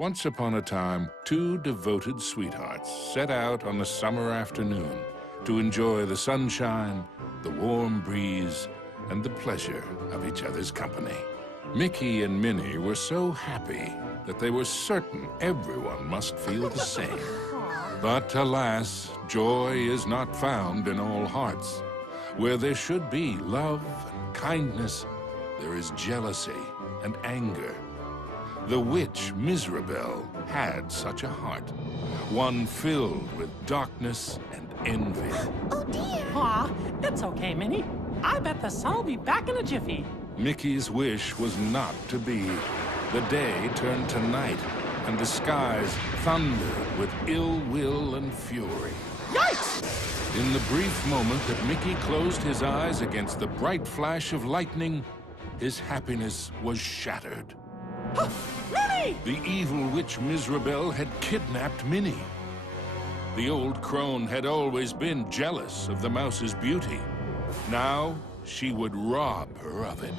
Once upon a time, two devoted sweethearts set out on a summer afternoon to enjoy the sunshine, the warm breeze, and the pleasure of each other's company. Mickey and Minnie were so happy that they were certain everyone must feel the same. But alas, joy is not found in all hearts. Where there should be love and kindness, there is jealousy and anger. The witch Mizrabel had such a heart, one filled with darkness and envy. Oh dear! Aw, it's okay, Minnie. I bet the sun will be back in a jiffy. Mickey's wish was not to be. The day turned to night, and the skies thundered with ill will and fury. Yikes! In the brief moment that Mickey closed his eyes against the bright flash of lightning, his happiness was shattered. Minnie! The evil witch Mizrabel had kidnapped Minnie. The old crone had always been jealous of the mouse's beauty. Now, she would rob her of it.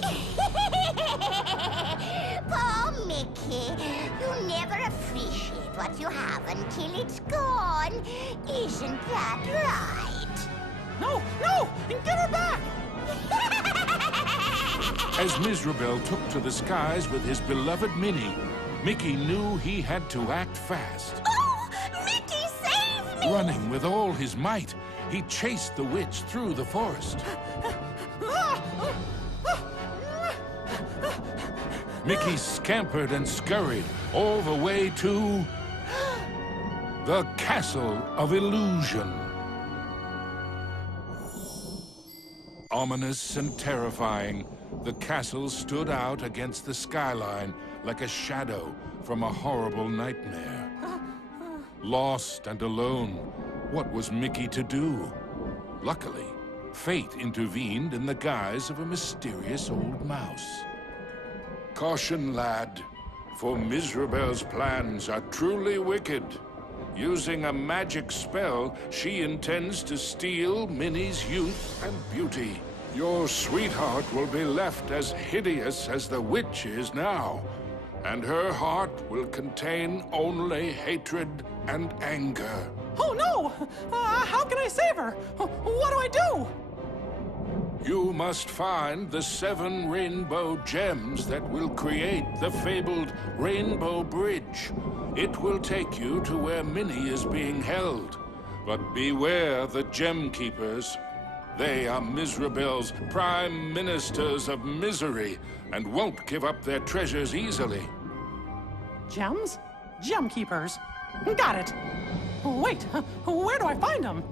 Poor Mickey, you never appreciate what you have until it's gone. Isn't that right? No, no! Get her back! As Mizrabel took to the skies with his beloved Minnie, Mickey knew he had to act fast. Oh, Mickey, save me! Running with all his might, he chased the witch through the forest. Mickey scampered and scurried all the way to the Castle of Illusion. Ominous and terrifying, the castle stood out against the skyline like a shadow from a horrible nightmare. Lost and alone, what was Mickey to do? Luckily, fate intervened in the guise of a mysterious old mouse. Caution, lad, for Mizrabel's plans are truly wicked. Using a magic spell, she intends to steal Minnie's youth and beauty. Your sweetheart will be left as hideous as the witch is now, and her heart will contain only hatred and anger. Oh no! How can I save her? What do I do? You must find the 7 rainbow gems that will create the fabled Rainbow Bridge. It will take you to where Minnie is being held. But beware the Gem Keepers. They are Mizrabel's prime ministers of misery and won't give up their treasures easily. Gems? Gem keepers. Got it. Wait, where do I find them?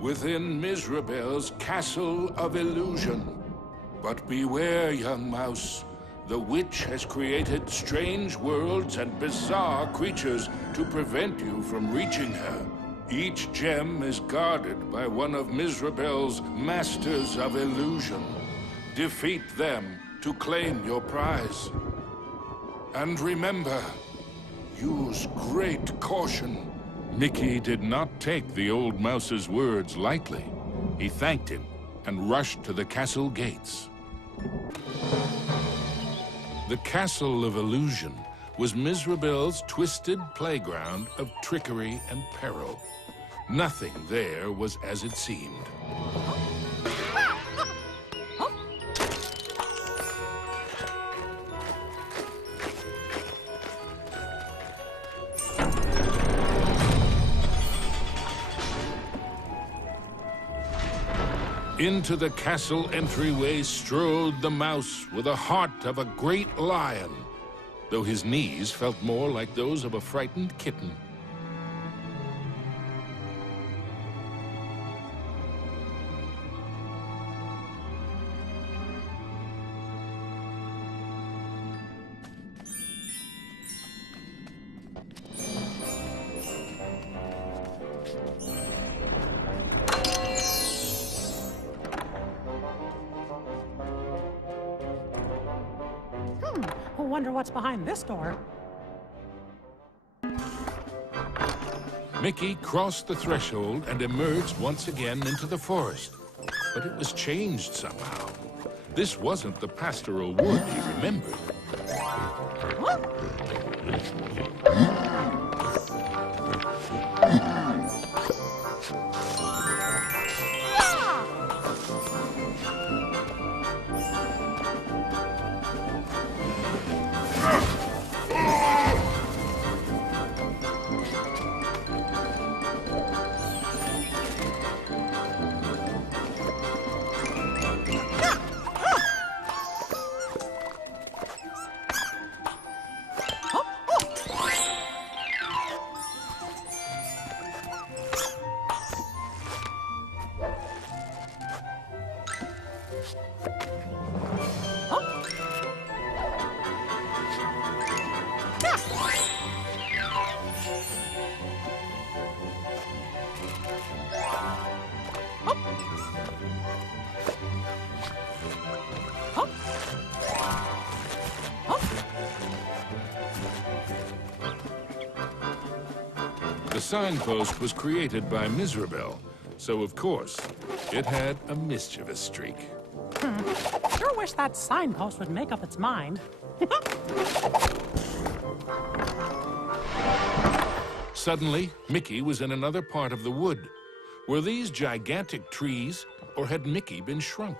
Within Mizrabel's Castle of Illusion. But beware, young mouse. The witch has created strange worlds and bizarre creatures to prevent you from reaching her. Each gem is guarded by one of Mizrabel's Masters of Illusion. Defeat them to claim your prize. And remember, use great caution. Mickey did not take the old mouse's words lightly. He thanked him and rushed to the castle gates. The Castle of Illusion was Mizrabel's twisted playground of trickery and peril. Nothing there was as it seemed. Into the castle entryway strode the mouse with a heart of a great lion, though his knees felt more like those of a frightened kitten. Wonder what's behind this door. Mickey crossed the threshold and emerged once again into the forest. But it was changed somehow. This wasn't the pastoral wood he remembered. Huh? The signpost was created by Mizrabel, so of course, it had a mischievous streak. Sure wish that signpost would make up its mind. Suddenly, Mickey was in another part of the wood. Were these gigantic trees, or had Mickey been shrunk?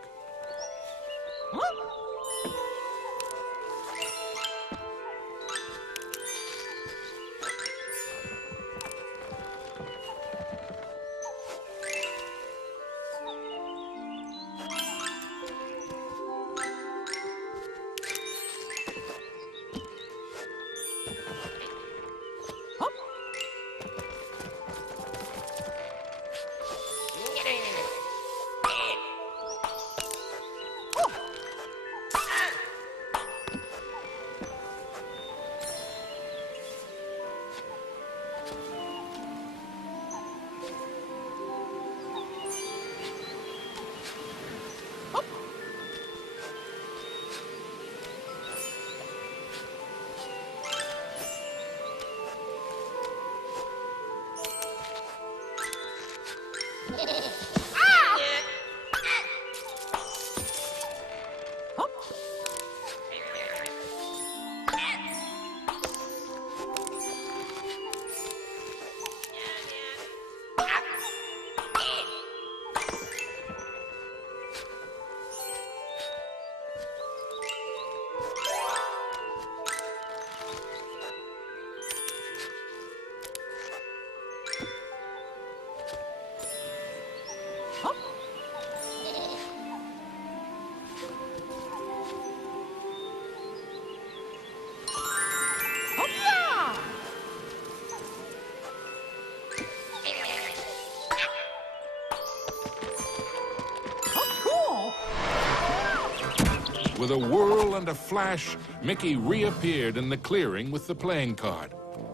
With a whirl and a flash, Mickey reappeared in the clearing with the playing card.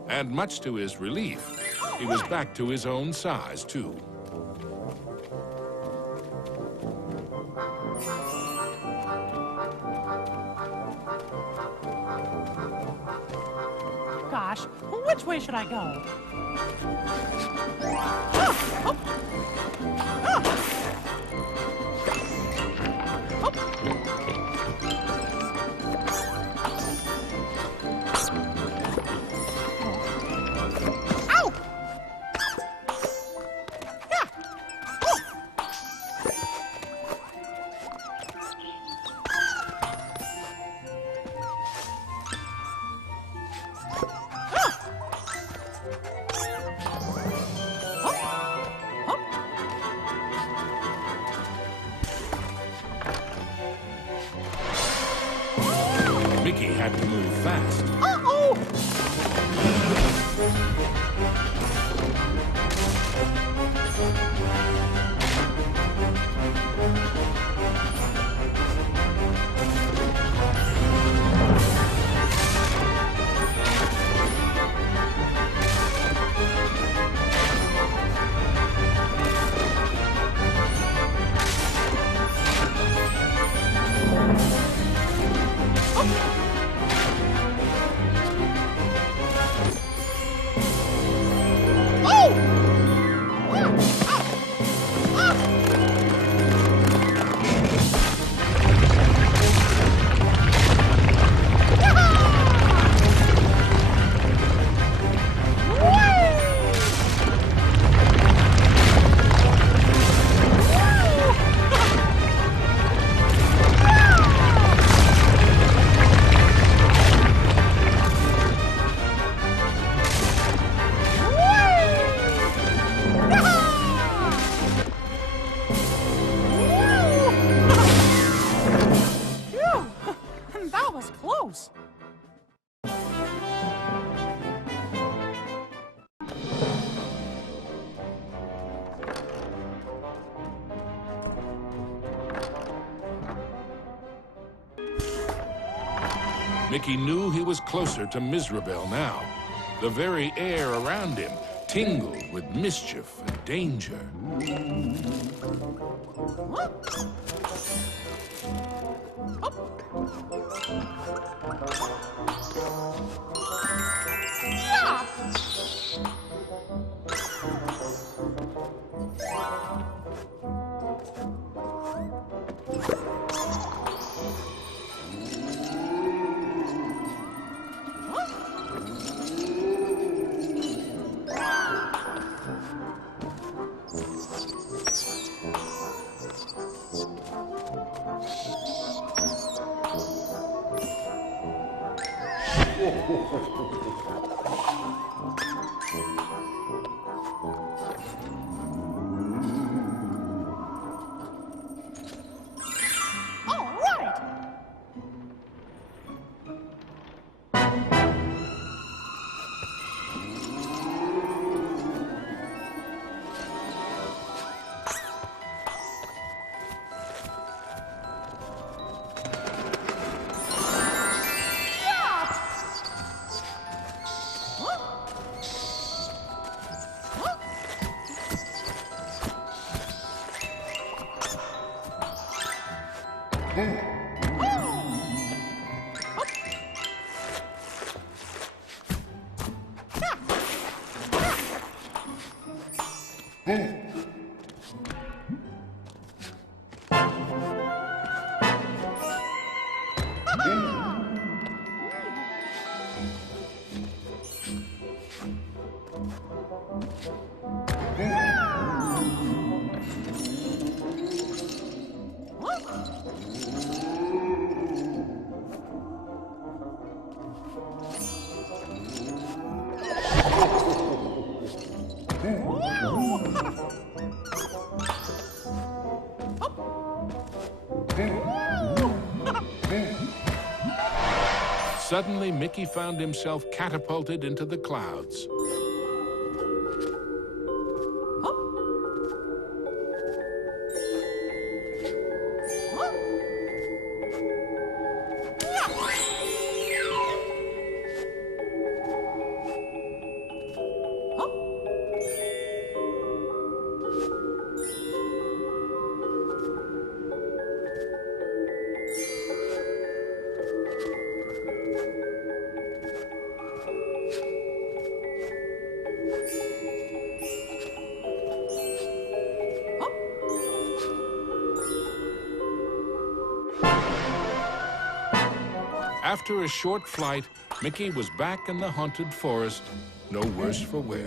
And much to his relief, he was back to his own size, too. Gosh, which way should I go? Mickey had to move fast. Mickey knew he was closer to Mizrabel now. The very air around him tingled with mischief and danger. All right! Suddenly, Mickey found himself catapulted into the clouds. After a short flight, Mickey was back in the haunted forest, no worse for wear.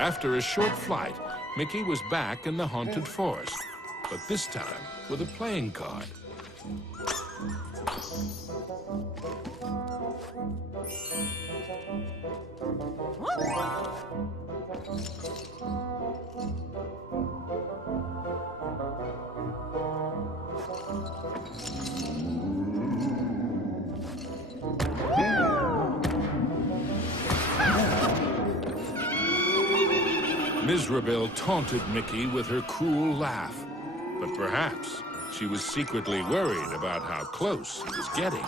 After a short flight, Mickey was back in the haunted forest, but this time with a playing card. Mizrabel taunted Mickey with her cruel laugh, but perhaps she was secretly worried about how close he was getting.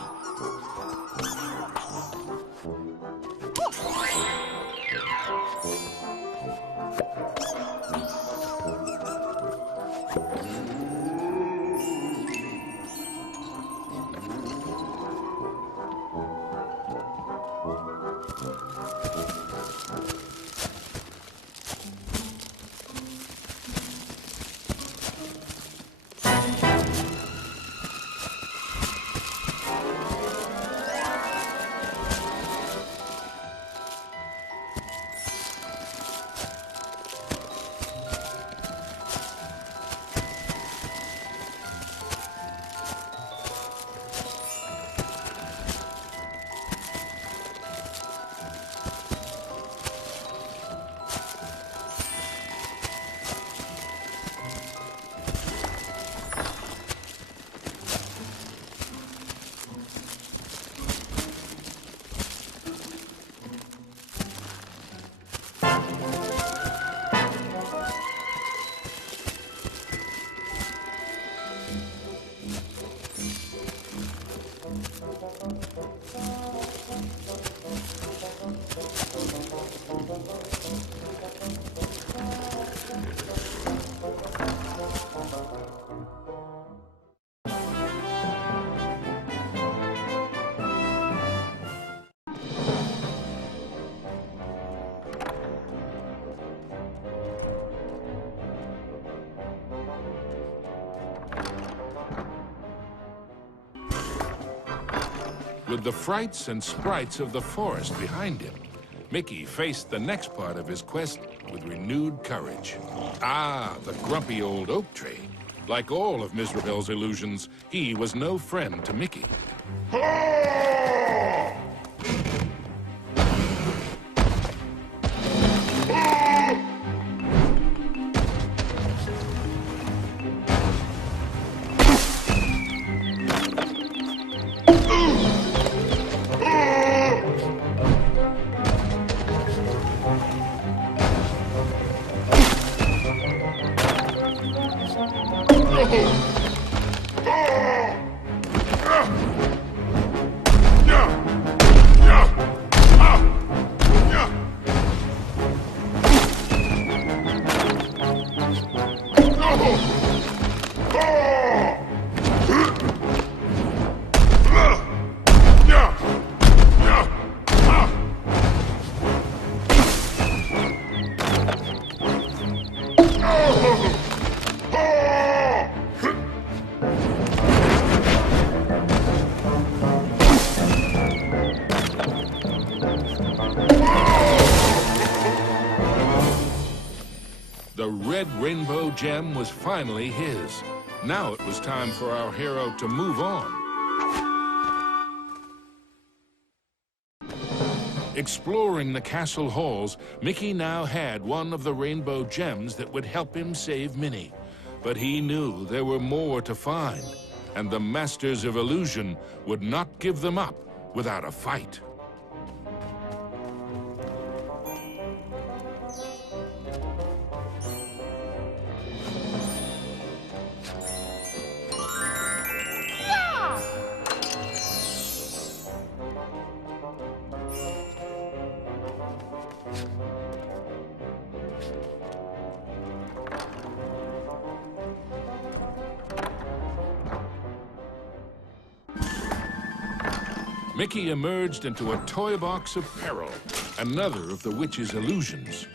with the frights and sprites of the forest behind him, Mickey faced the next part of his quest with renewed courage. Ah, the grumpy old oak tree. Like all of Mizrabel's illusions, he was no friend to Mickey. The red rainbow gem was finally his. Now it was time for our hero to move on. Exploring the castle halls, Mickey now had one of the rainbow gems that would help him save Minnie. But he knew there were more to find, and the Masters of Illusion would not give them up without a fight. Mickey emerged into a toy box of peril, another of the witch's illusions.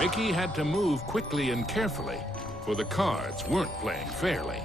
Mickey had to move quickly and carefully, for the cards weren't playing fairly.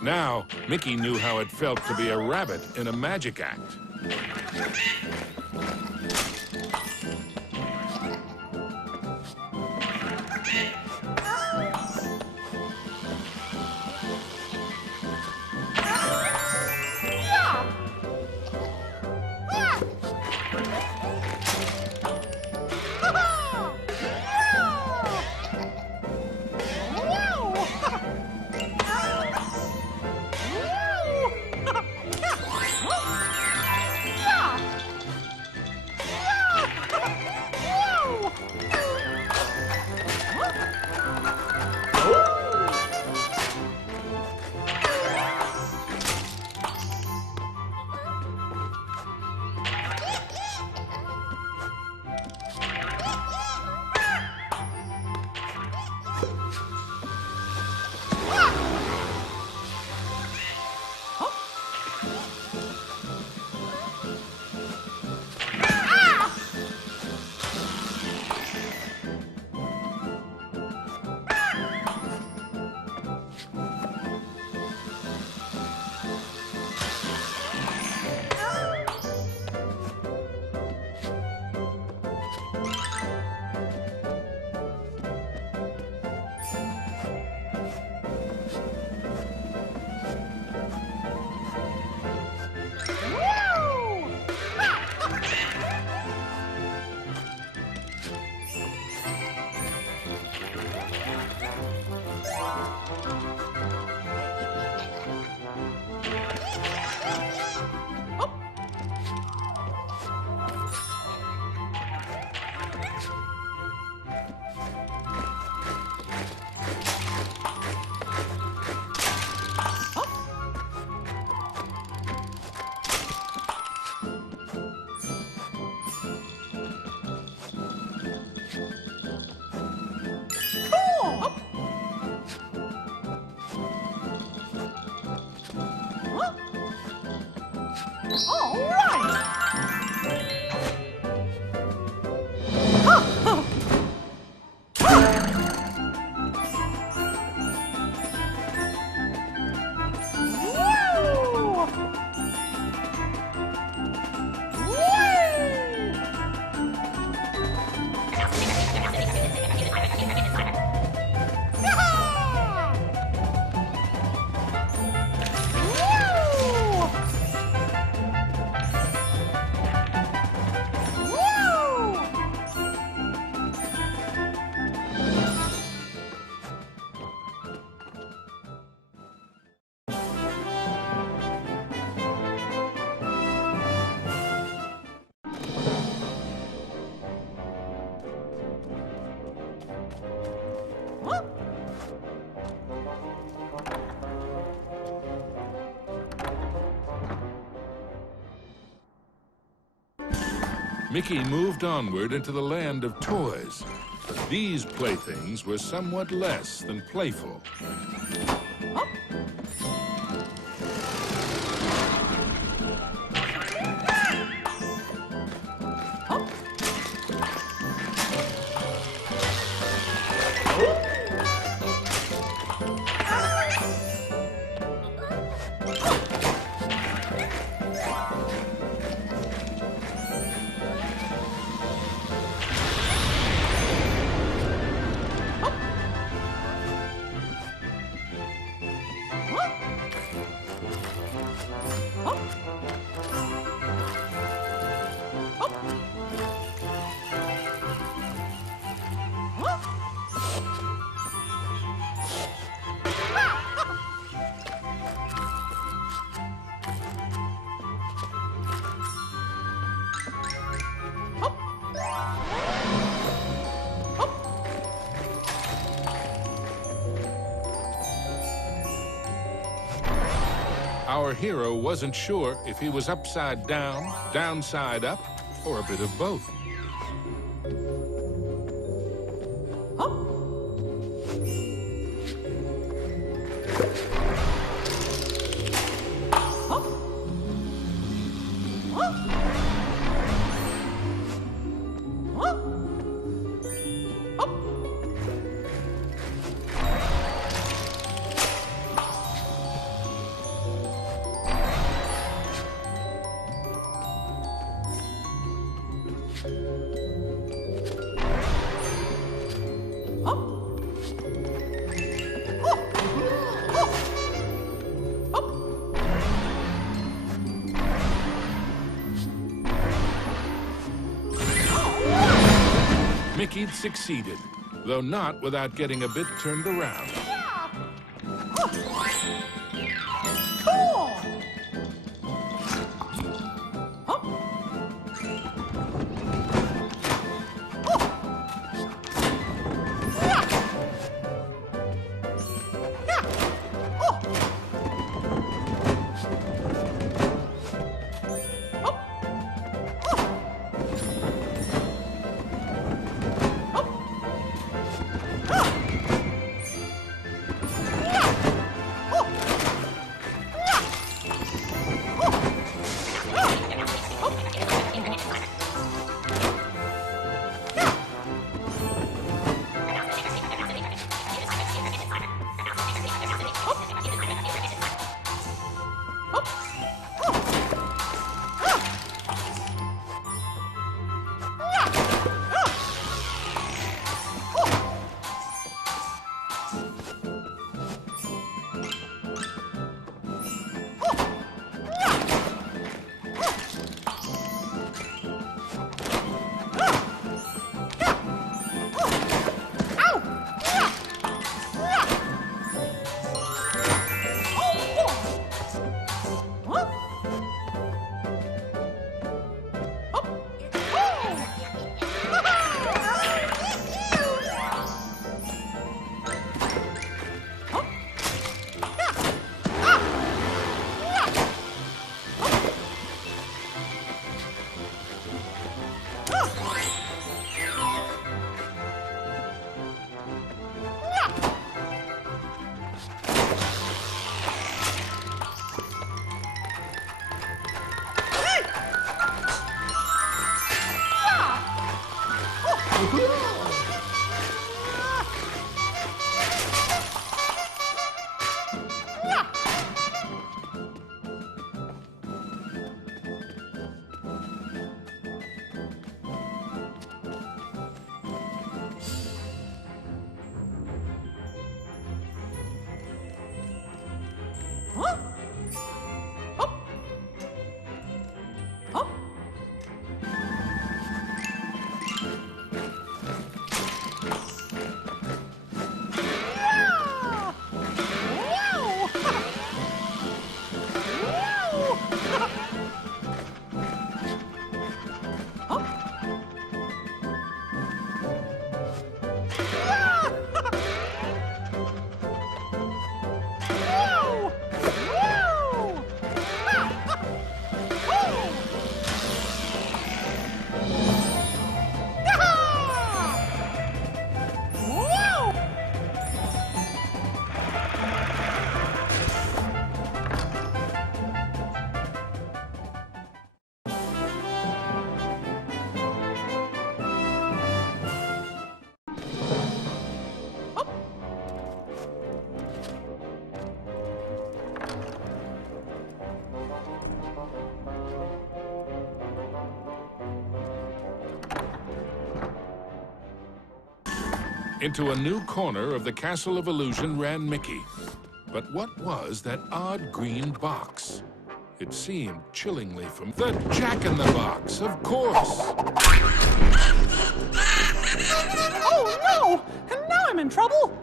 Now, Mickey knew how it felt to be a rabbit in a magic act. Mickey moved onward into the land of toys. But these playthings were somewhat less than playful. Our hero wasn't sure if he was upside down, downside up, or a bit of both. Mickey'd succeeded, though not without getting a bit turned around. Cool! Into a new corner of the Castle of Illusion ran Mickey. But what was that odd green box? It seemed chillingly from the Jack-in-the-Box, of course. Oh no! And now I'm in trouble!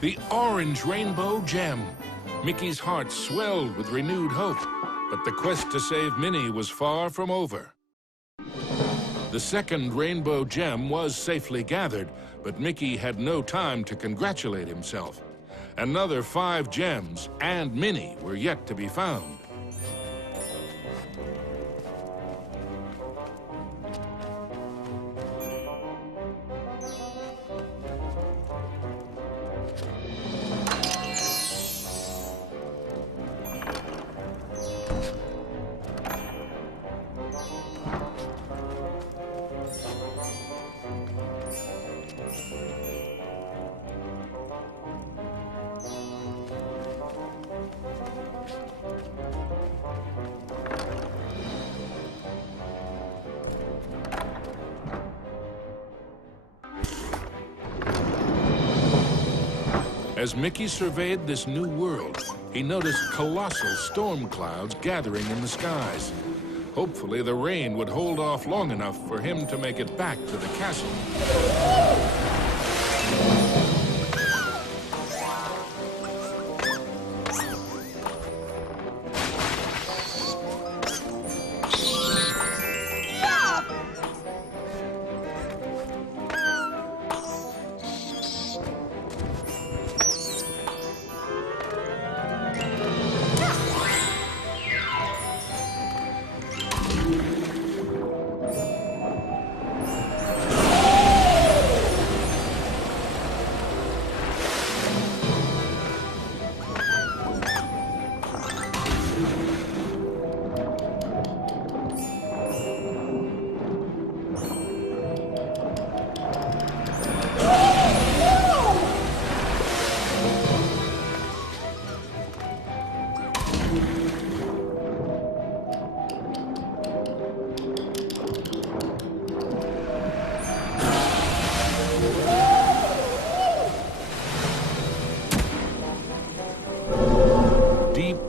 The orange rainbow gem. Mickey's heart swelled with renewed hope, but the quest to save Minnie was far from over. The second rainbow gem was safely gathered, but Mickey had no time to congratulate himself. Another 5 gems and Minnie were yet to be found. As Mickey surveyed this new world, he noticed colossal storm clouds gathering in the skies. Hopefully, the rain would hold off long enough for him to make it back to the castle.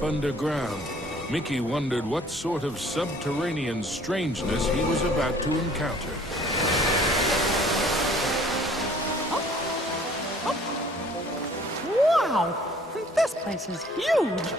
Underground, Mickey wondered what sort of subterranean strangeness he was about to encounter. Wow! This place This is huge!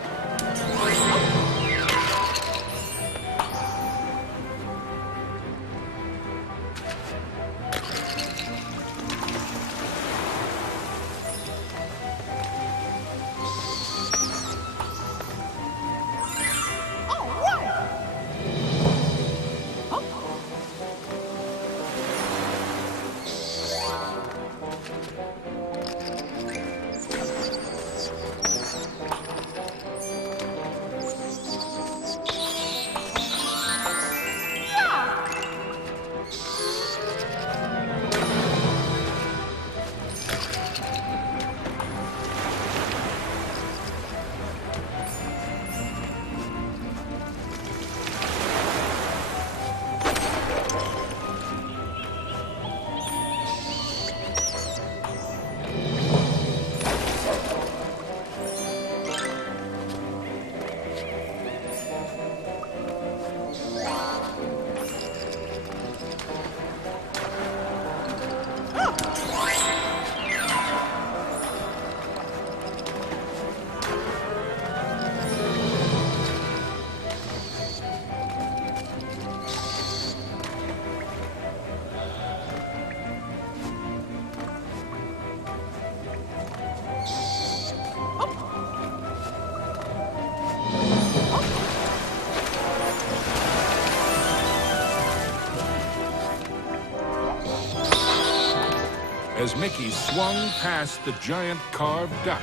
As Mickey swung past the giant carved duck,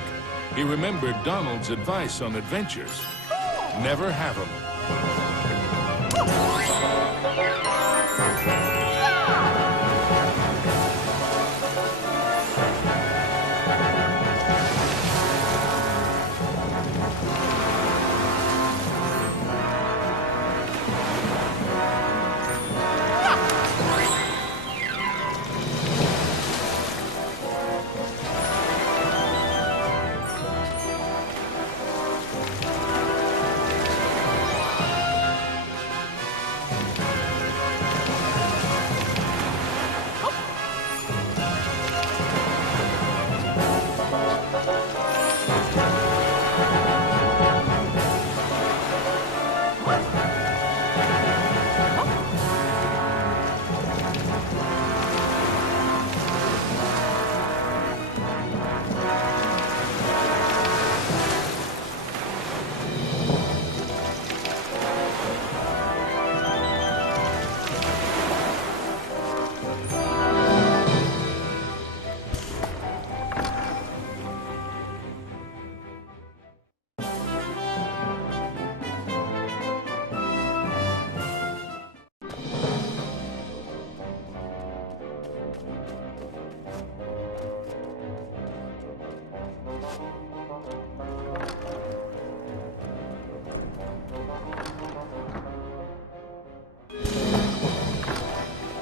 he remembered Donald's advice on adventures. Never have 'em.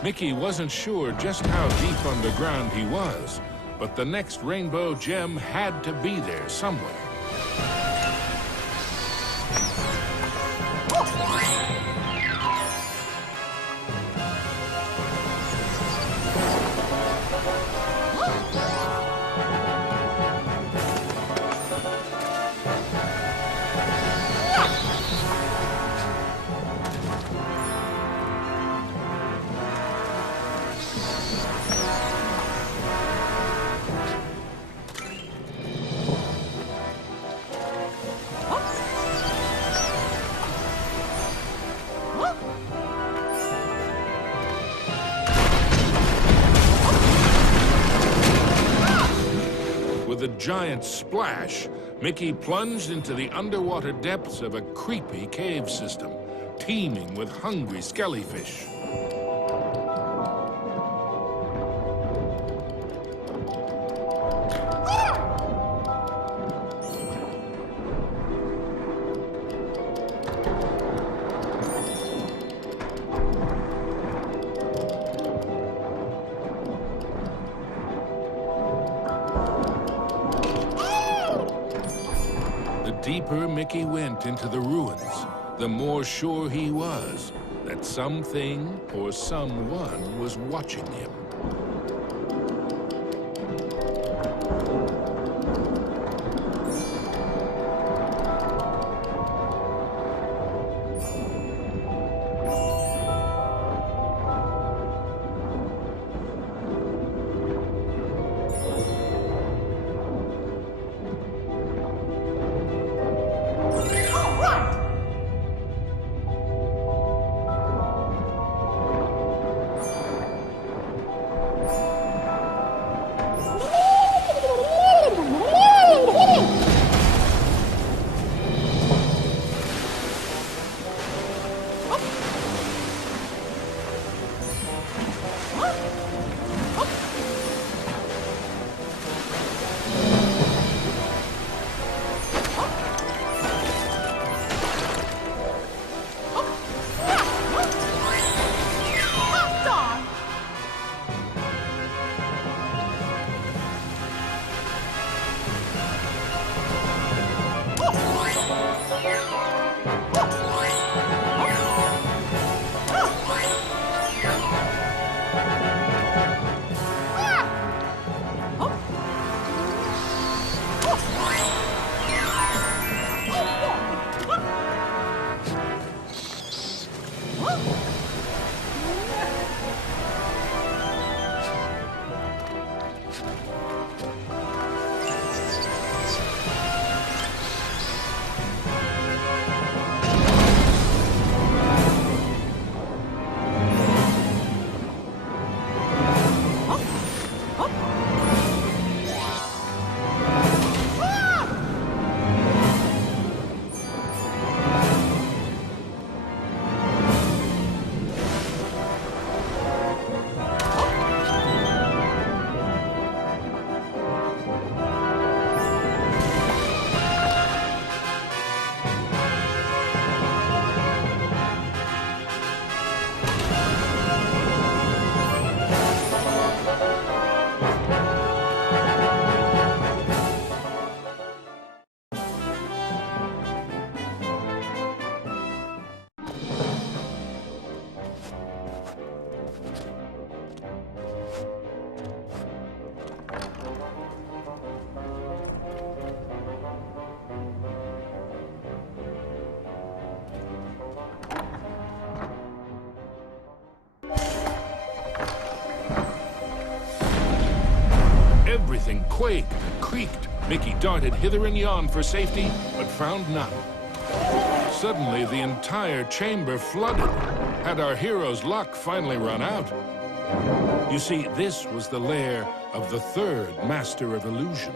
Mickey wasn't sure just how deep underground he was, but the next rainbow gem had to be there somewhere. With a giant splash, Mickey plunged into the underwater depths of a creepy cave system, teeming with hungry skellyfish. The deeper Mickey went into the ruins, the more sure he was that something or someone was watching him. Everything quaked and creaked. Mickey darted hither and yon for safety, but found none. Suddenly, the entire chamber flooded. Had our hero's luck finally run out? You see, this was the lair of the third Master of Illusion.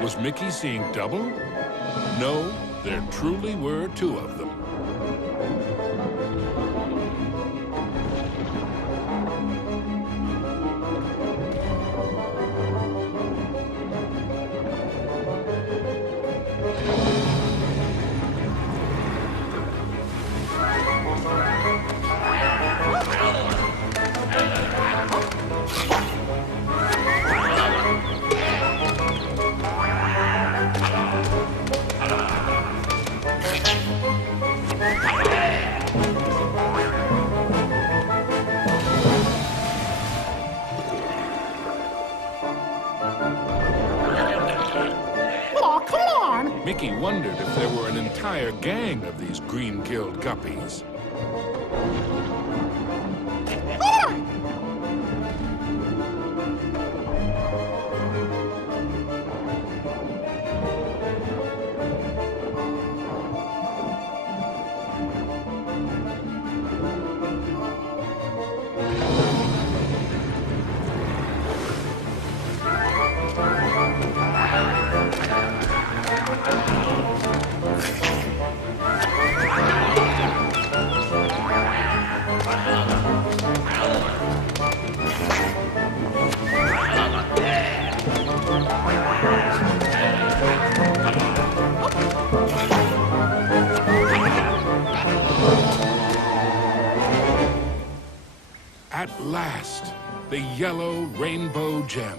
Was Mickey seeing double? No, there truly were two of them. Mickey wondered if there were an entire gang of these green-gilled guppies. At last, the yellow rainbow gem.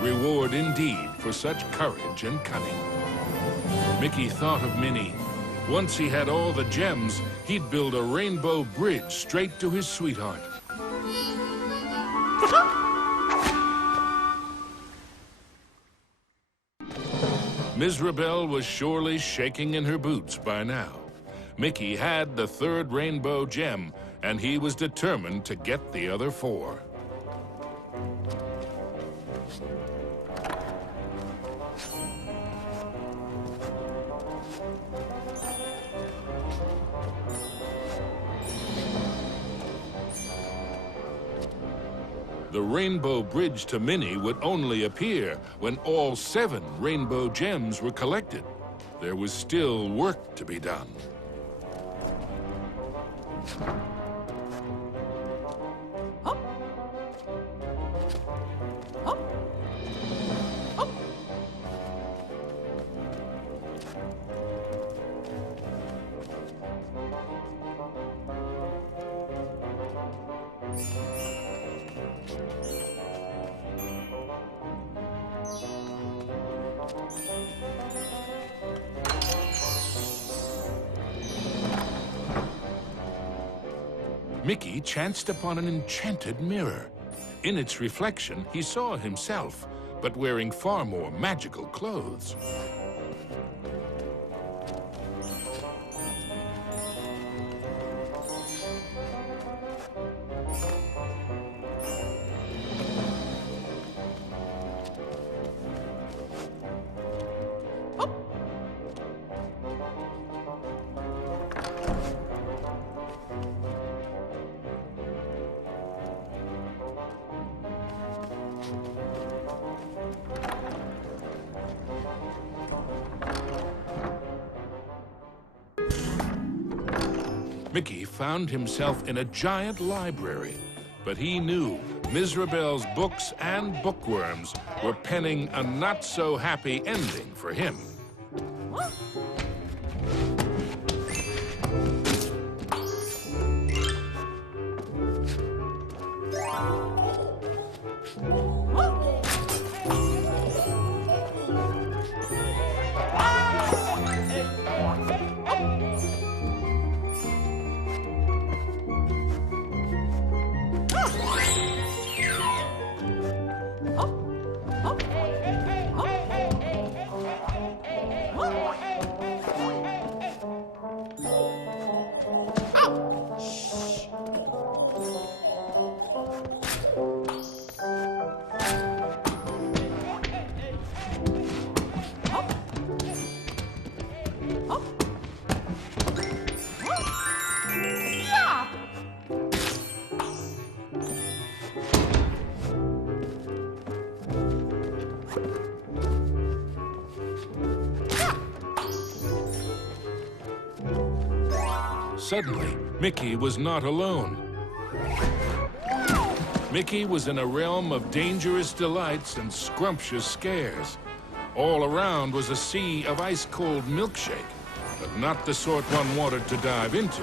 Reward indeed for such courage and cunning. Mickey thought of Minnie. Once he had all the gems, he'd build a rainbow bridge straight to his sweetheart. Mizrabel was surely shaking in her boots by now. Mickey had the third rainbow gem, and he was determined to get the other four. The rainbow bridge to Minnie would only appear when all 7 rainbow gems were collected. There was still work to be done. Mickey chanced upon an enchanted mirror. In its reflection, he saw himself, but wearing far more magical clothes. Mickey found himself in a giant library, but he knew Mizrabel's books and bookworms were penning a not-so-happy ending for him. Suddenly, Mickey was not alone. Mickey was in a realm of dangerous delights and scrumptious scares. All around was a sea of ice-cold milkshake, but not the sort one wanted to dive into.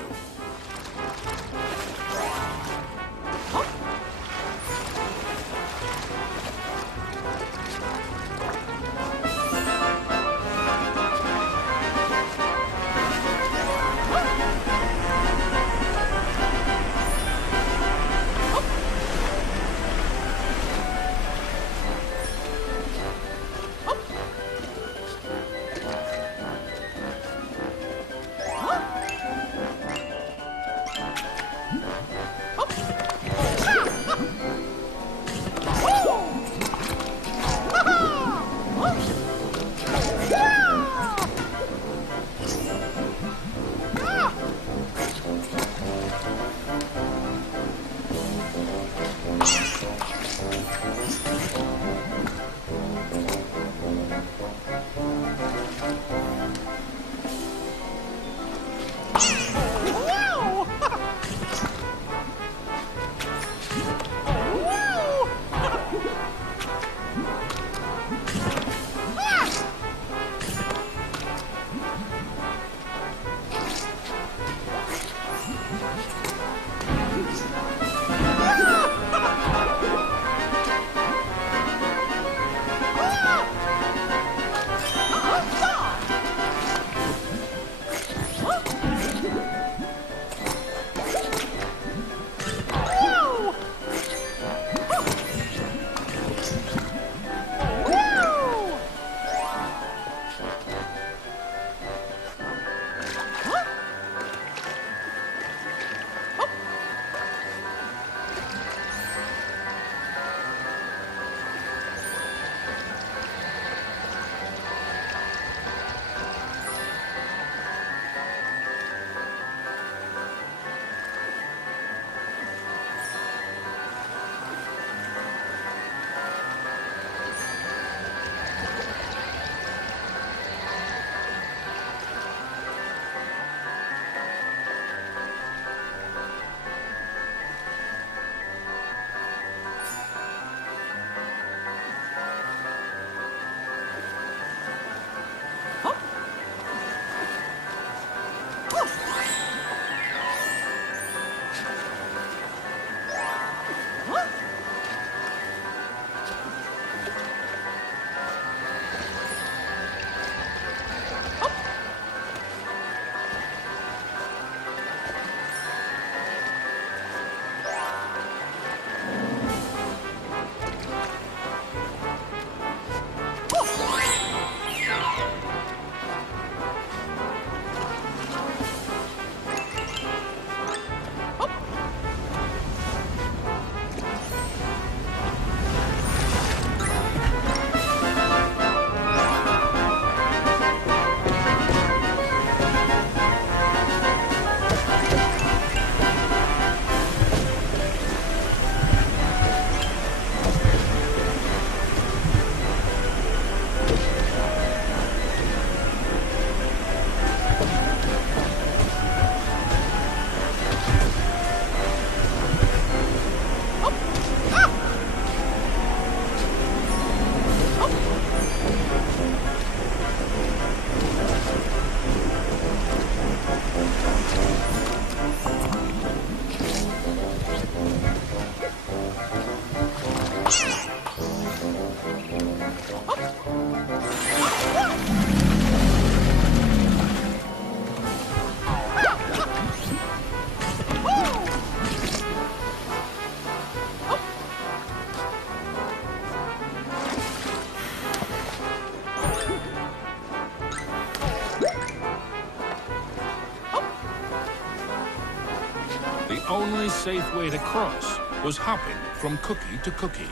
only safe way to cross was hopping from cookie to cookie.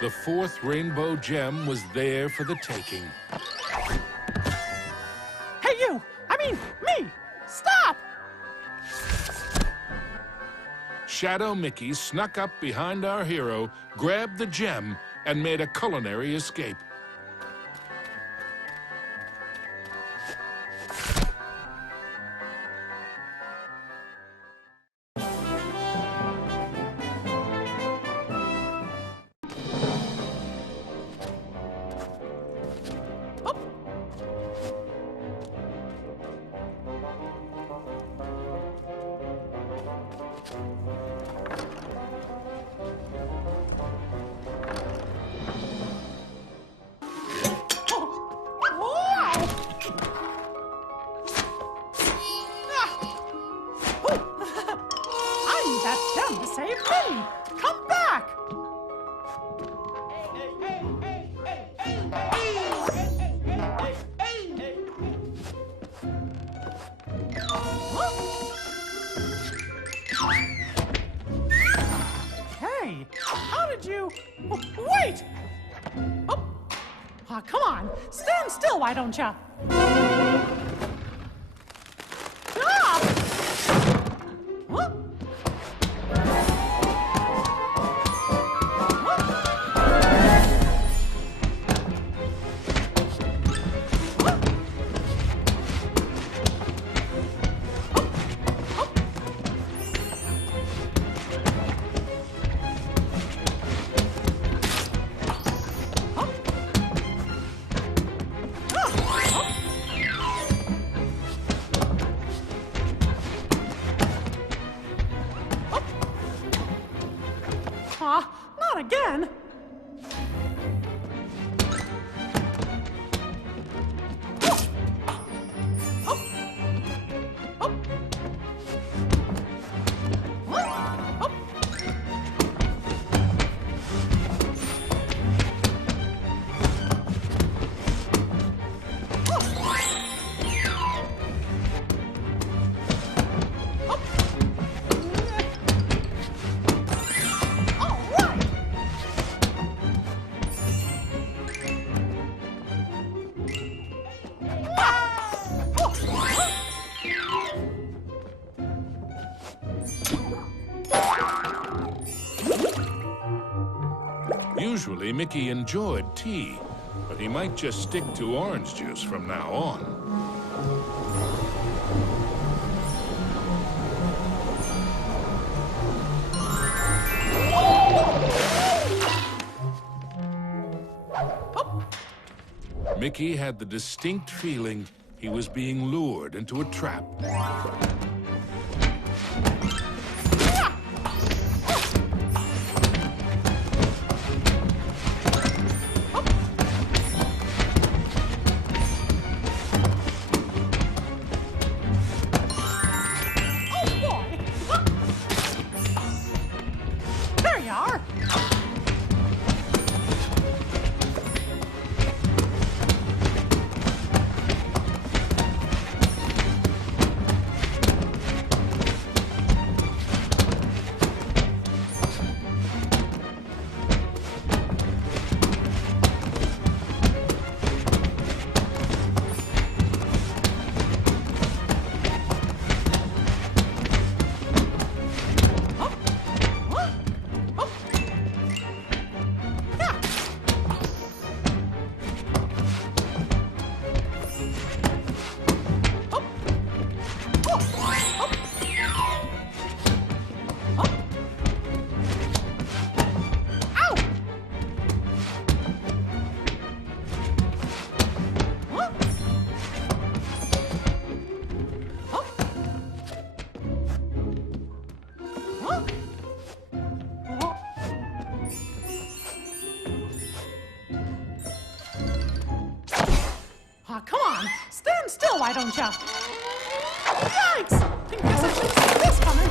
The fourth rainbow gem was there for the taking. Hey, you! I mean, me! Stop! Shadow Mickey snuck up behind our hero, grabbed the gem, and made a culinary escape. To save me! Come back! Hey, how did you... Wait! Oh, come on, stand still, why don't ya? Not again! Usually, Mickey enjoyed tea, but he might just stick to orange juice from now on. Mickey had the distinct feeling he was being lured into a trap. Come on, stand still, why don't ya? Yikes! Guess I should see this coming.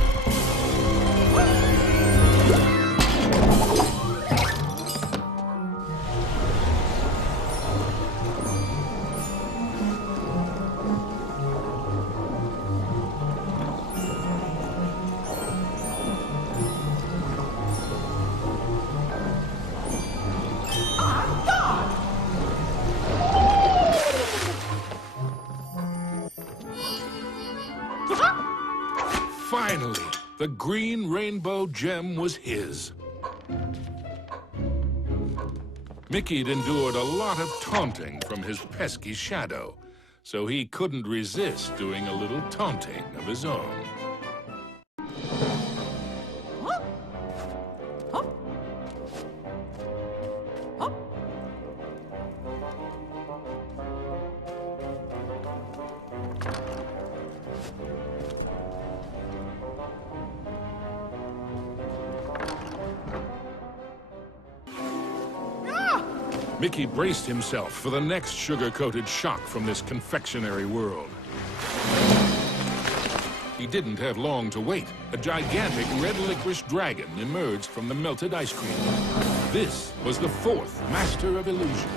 Finally, the green rainbow gem was his. Mickey'd endured a lot of taunting from his pesky shadow, so he couldn't resist doing a little taunting of his own. Mickey braced himself for the next sugar-coated shock from this confectionery world. He didn't have long to wait. A gigantic red licorice dragon emerged from the melted ice cream. This was the fourth Master of Illusion.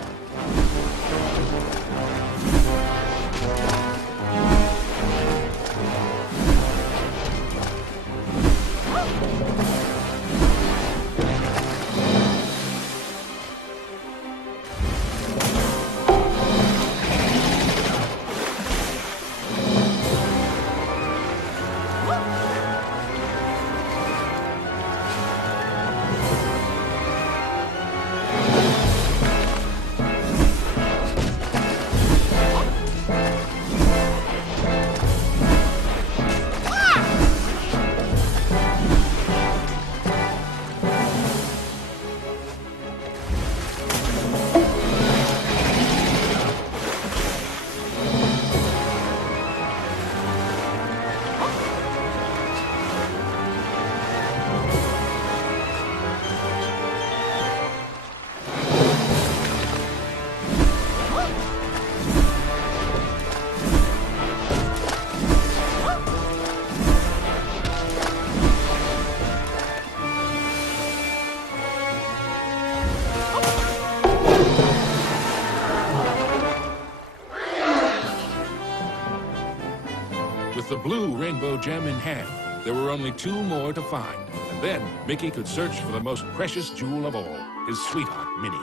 With the blue rainbow gem in hand, there were only 2 more to find. And then Mickey could search for the most precious jewel of all, his sweetheart, Minnie.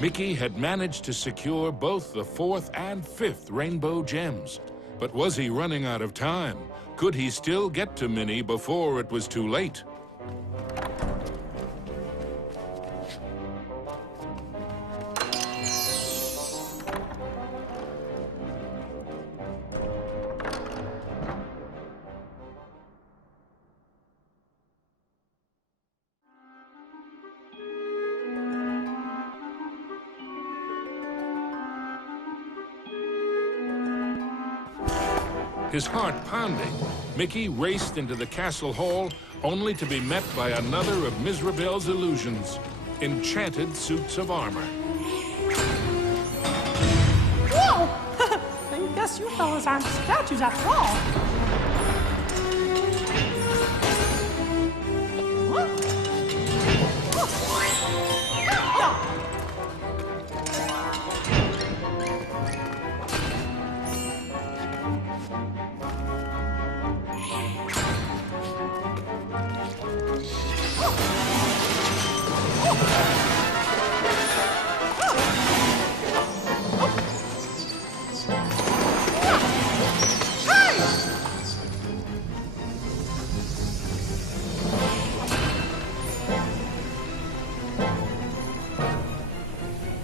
Mickey had managed to secure both the 4th and 5th rainbow gems. But was he running out of time? Could he still get to Minnie before it was too late? His heart pounding, Mickey raced into the castle hall only to be met by another of Mizrabel's illusions, enchanted suits of armor. Whoa! I guess you fellas aren't statues after all.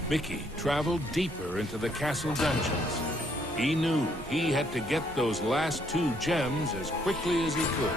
Mickey traveled deeper into the castle dungeons. He knew he had to get those last 2 gems as quickly as he could.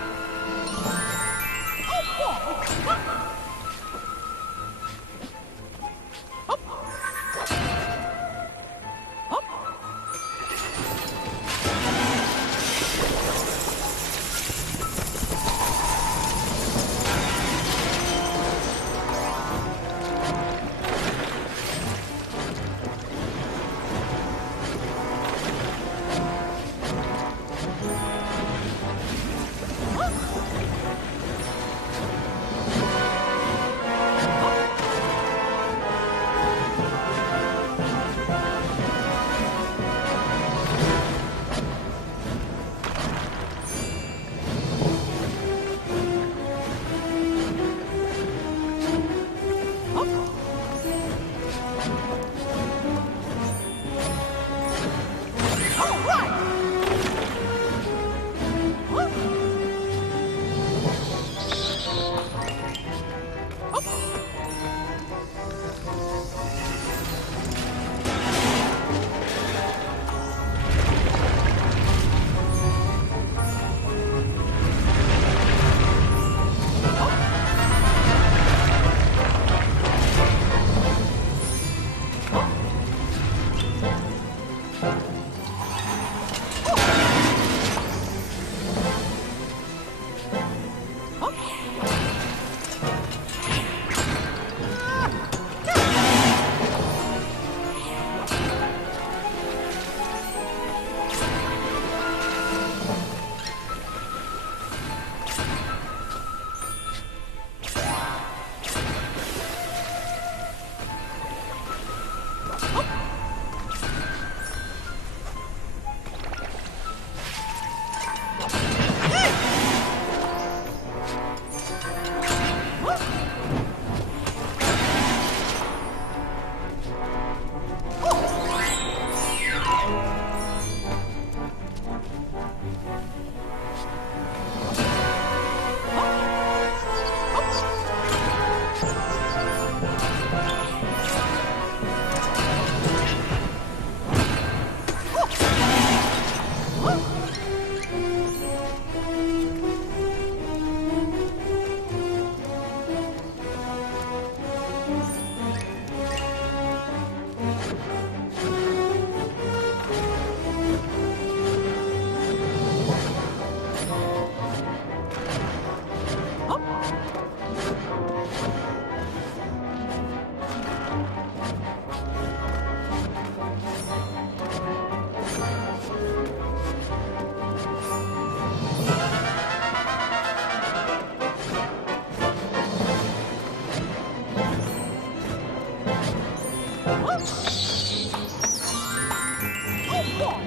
Oh, boy!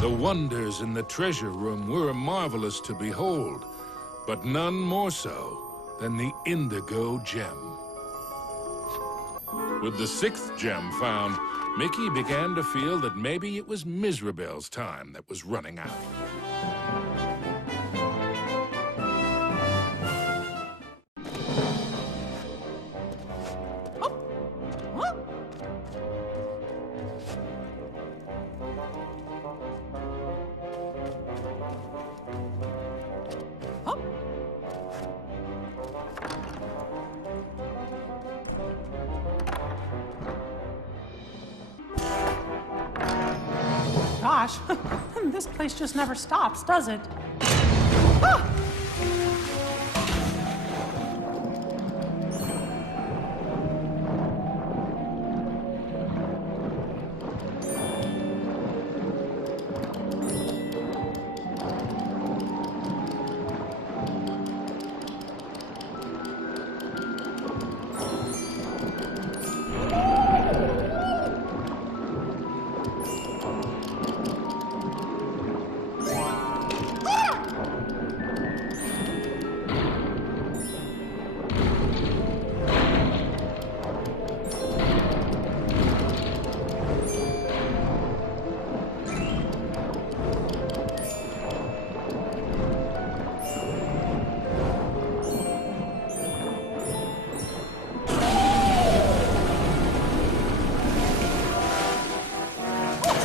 The wonders in the treasure room were marvelous to behold, but none more so than the indigo gem. With the 6th gem found, Mickey began to feel that maybe it was Mizrabel's time that was running out. Oh. Huh? Oh. Gosh, this place just never stops, does it? Ah!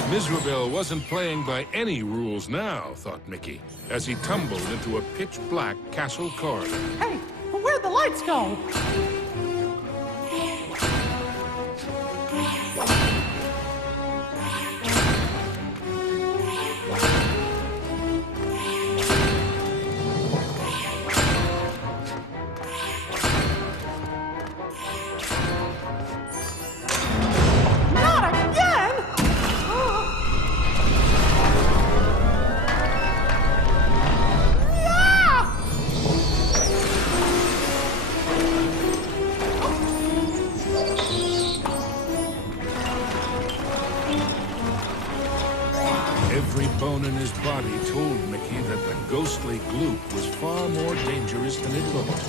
Mizrabel wasn't playing by any rules now, thought Mickey, as he tumbled into a pitch-black castle corridor. Hey, where'd the lights go? Not again! Yeah! Every bone in his body told Mickey that the ghostly gloop was far more dangerous than it looked.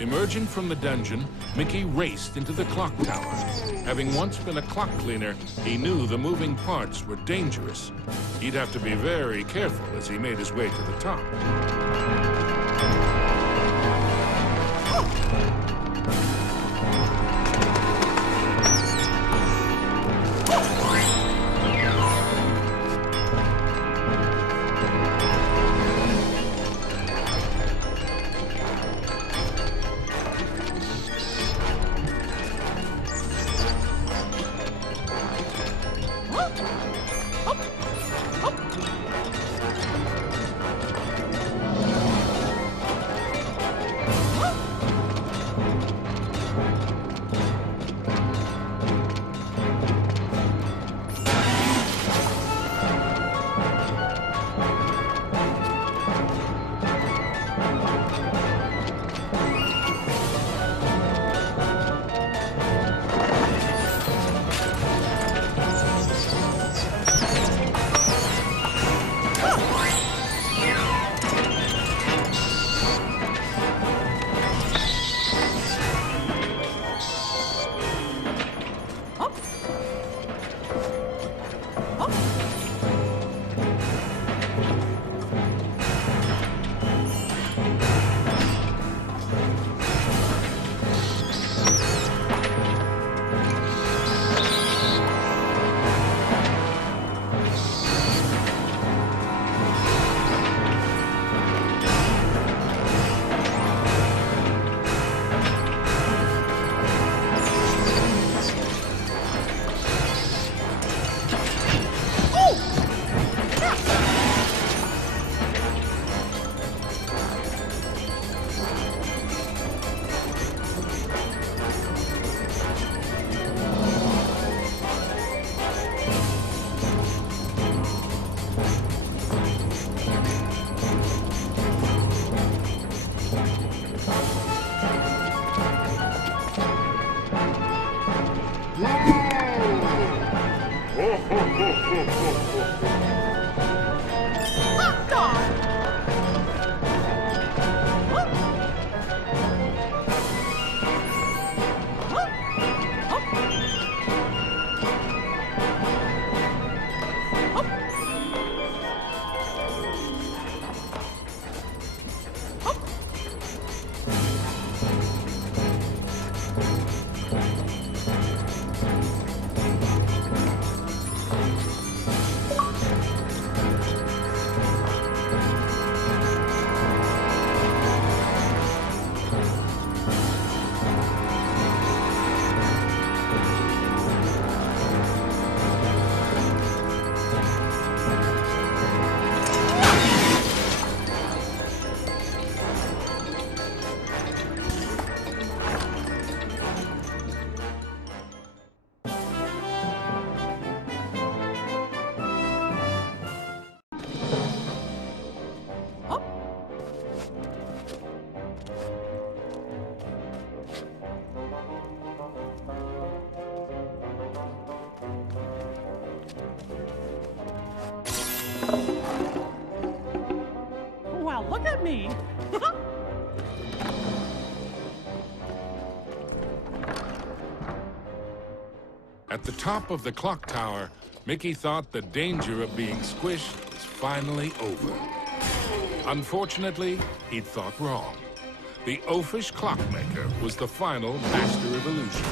Emerging from the dungeon, Mickey raced into the clock tower. Having once been a clock cleaner, he knew the moving parts were dangerous. He'd have to be very careful as he made his way to the top. Hot dog! Well, look at me. At the top of the clock tower, Mickey thought the danger of being squished was finally over. Unfortunately, he'd thought wrong. The oafish clockmaker was the final master of illusion.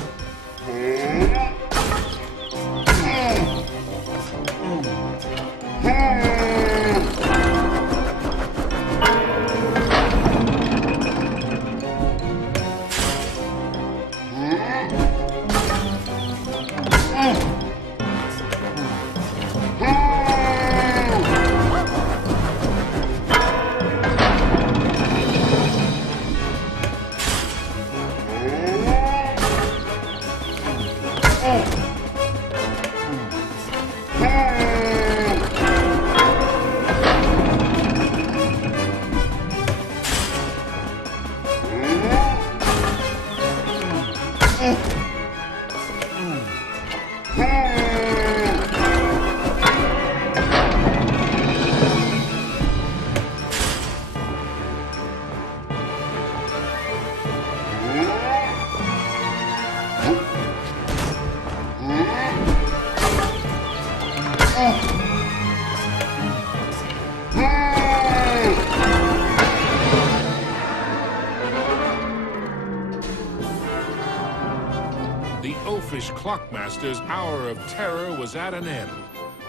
The oafish clockmaster's hour of terror was at an end.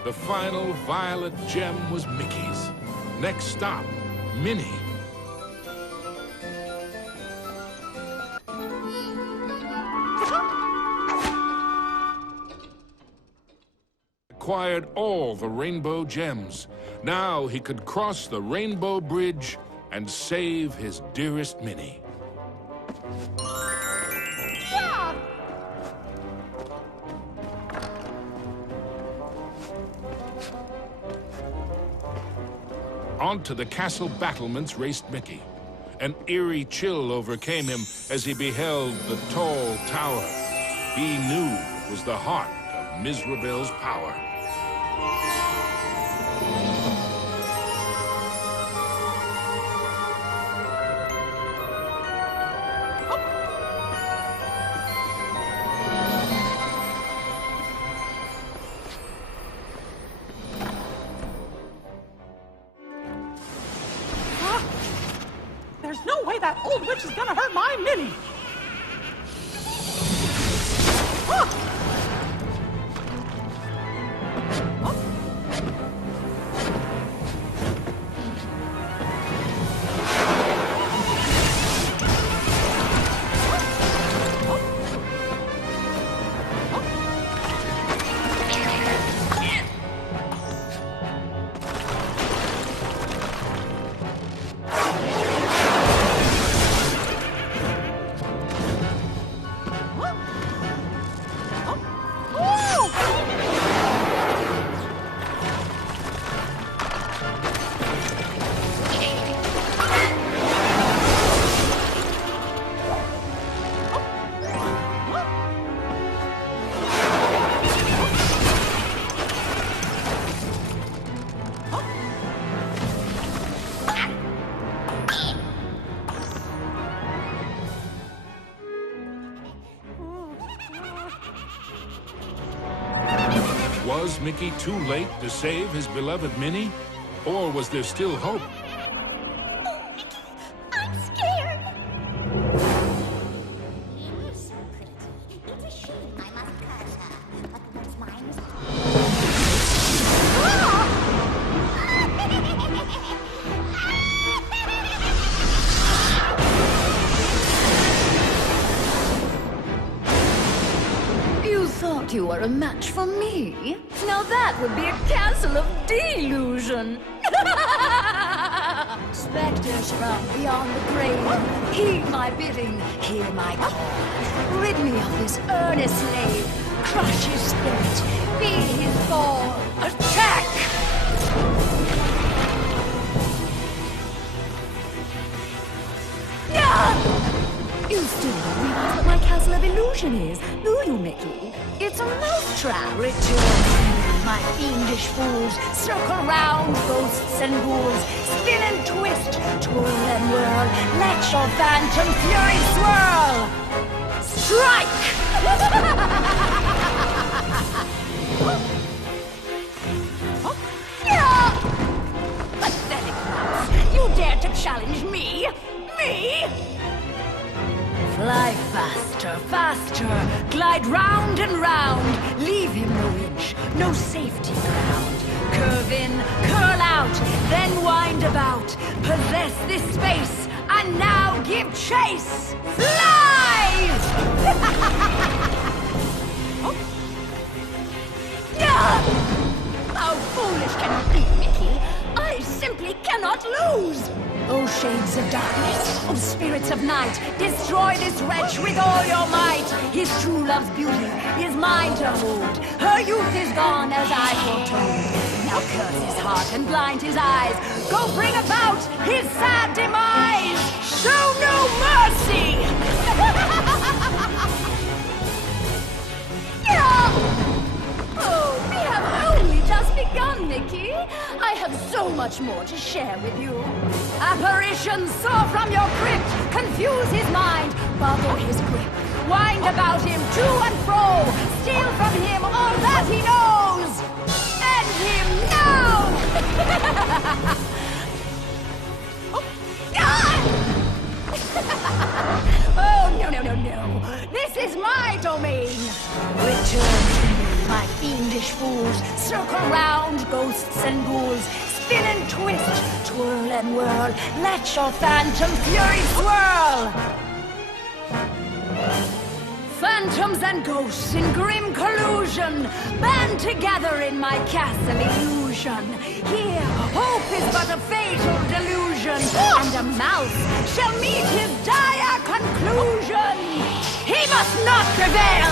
The final violet gem was Mickey's. Next stop, Minnie. Acquired all the rainbow gems. Now he could cross the rainbow bridge and save his dearest Minnie. Yeah! Onto the castle battlements raced Mickey. An eerie chill overcame him as he beheld the tall tower he knew was the heart of Mizrabel's power. There's no way that old witch is gonna hurt my Minnie! Was Mickey too late to save his beloved Minnie? Or was there still hope? Oh, Mickey, I'm scared. You're so pretty. It's a shame I must curse her. But what's mine is You thought you were a match for me? Now that would be a castle of delusion. Spectres from beyond the grave, heed my bidding, hear my call. Rid me of this earnest slave, crush his spirit, be his fall. Attack! You still don't realize what my castle of illusion is, do you, Mickey? It's a mousetrap. Return, my fiendish fools. Circle round, ghosts and ghouls. Spin and twist, twirl and whirl. Let your phantom fury swirl. Strike! Pathetic mouse! You dare to challenge me? Me? Fly faster, faster, glide round and round. Leave him no inch, no safety ground. Curve in, curl out, then wind about. Possess this space, and now give chase. Fly! How foolish can you be, Mickey? I simply cannot lose! Oh, shades of darkness, oh, spirits of night, destroy this wretch with all your might! His true love's beauty is mine to hold. Her youth is gone as I foretold. Now curse his heart and blind his eyes. Go bring about his sad demise! Show no mercy! Oh, we have only just begun, Mickey. I have so much more to share with you. Apparitions soar from your crypt, confuse his mind, bubble his grip, wind about him to and fro, steal from him all that he knows. End him now! Oh, no, no, no, no. This is my domain. Return to me, my fiendish fools. Circle round, ghosts and ghouls. Spin and twist, twirl and whirl. Let your phantom fury swirl. Phantoms and ghosts in grim collusion band together in my castle illusion. Here, hope is but a fatal delusion, and a mouse shall meet his dire conclusion. He must not prevail!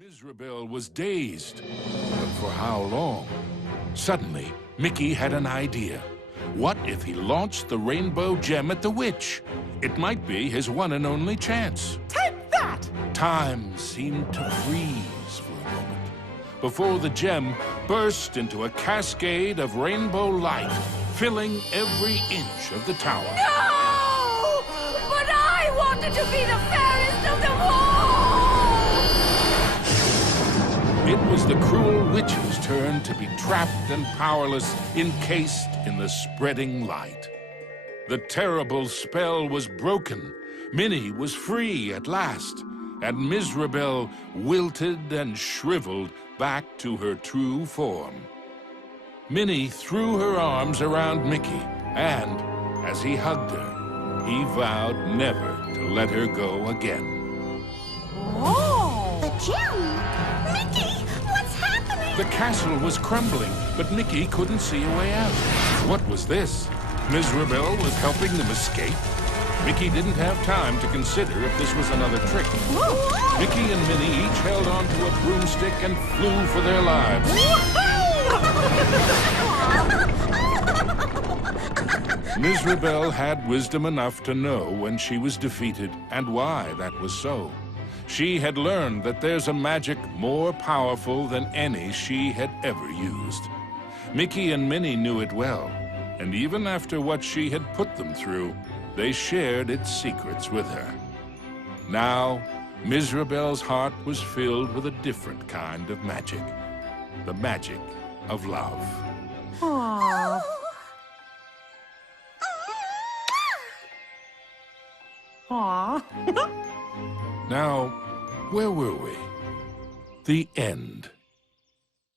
Mizrabel was dazed, but for how long? Suddenly, Mickey had an idea. What if he launched the rainbow gem at the witch? It might be his one and only chance. Take that! Time seemed to freeze for a moment before the gem burst into a cascade of rainbow light, filling every inch of the tower. No! But I wanted to be the fairest of them all! It was the cruel witch's turn to be trapped and powerless, encased in the spreading light. The terrible spell was broken. Minnie was free at last, and Mizrabel wilted and shriveled back to her true form. Minnie threw her arms around Mickey, and as he hugged her, he vowed never to let her go again. Oh! The gem! Mickey, what's happening? The castle was crumbling, but Mickey couldn't see a way out. What was this? Mizrabel was helping them escape? Mickey didn't have time to consider if this was another trick. Whoa. Mickey and Minnie each held onto a broomstick and flew for their lives. Mizrabel had wisdom enough to know when she was defeated and why that was so. She had learned that there's a magic more powerful than any she had ever used. Mickey and Minnie knew it well, and even after what she had put them through, they shared its secrets with her. Now, Mizrabel's heart was filled with a different kind of magic. The magic of love. Aww. Aww. Now, where were we? The end.